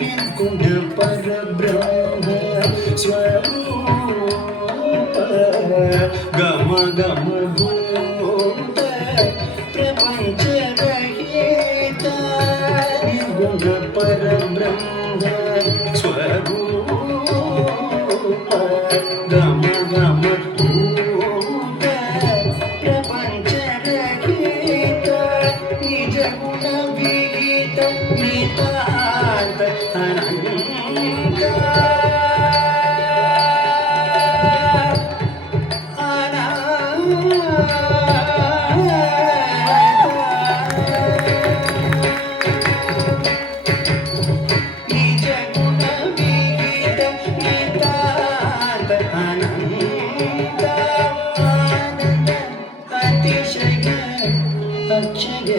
నిర్గుణ పరబ్రహ్మ స్వరూప గమ గమ భూత ప్రపంచ రహిత నిర్గుణ పరబ్రహ్మ స్వరూప గమ గమ భూత ప్రపంచ రహిత నిజ గుణ విహిత నితాంత అనంత నిజ గుణ విహిత నితాంత అనంత ఆనంద అతిశయ అక్షయ